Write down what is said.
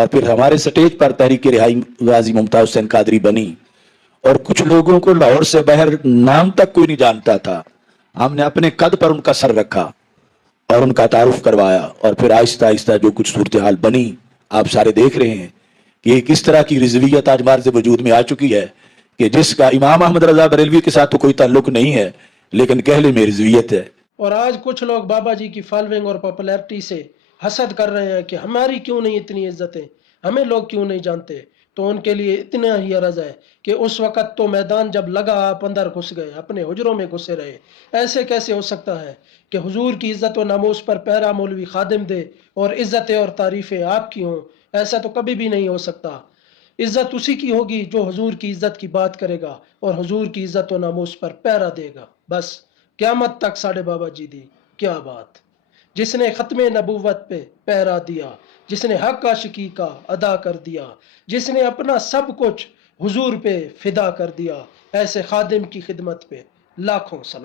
اور پھر ہمارے سٹیج پر تحریک رہائی غازی ممتاز حسین قادری بنی، اور کچھ لوگوں کو لاہور سے باہر نام تک کوئی نہیں جانتا تھا. ہم نے اپنے قد پر ان کا سر رکھا اور ان کا تعارف کروایا، اور پھر آہستہ آہستہ جو کچھ صورتحال بنی آپ سارے دیکھ رہے ہیں کہ ایک اس طرح کی رضویت آج مارز وجود میں آ چکی ہے کہ جس کا امام احمد رضا بریلوی کے ساتھ تو کوئی تعلق نہیں ہے، لیکن کہلے میں رضویت ہے. اور آج کچھ لوگ بابا جی کی فالوئنگ اور پاپولیرٹی سے حسد کر رہے ہیں کہ ہماری کیوں نہیں اتنی عزتیں، ہمیں لوگ کیوں نہیں جانتے. تو ان کے لیے اتنا ہی عرض ہے کہ اس وقت تو میدان جب لگا آپ اندر گھس گئے، اپنے حجروں میں گھسے رہے. ایسے کیسے ہو سکتا ہے کہ حضور کی عزت و ناموس پر پیرا مولوی خادم دے اور عزتیں اور تعریفیں آپ کی ہوں؟ ایسا تو کبھی بھی نہیں ہو سکتا. عزت اسی کی ہوگی جو حضور کی عزت کی بات کرے گا اور حضور کی عزت و ناموس پر پیرا دے گا. بس قیامت تک ساڑھے بابا جی دی. کیا بات! جس نے ختم نبوت پہ پہرا دیا، جس نے حق عاشقی کا ادا کر دیا، جس نے اپنا سب کچھ حضور پہ فدا کر دیا، ایسے خادم کی خدمت پہ لاکھوں سلام.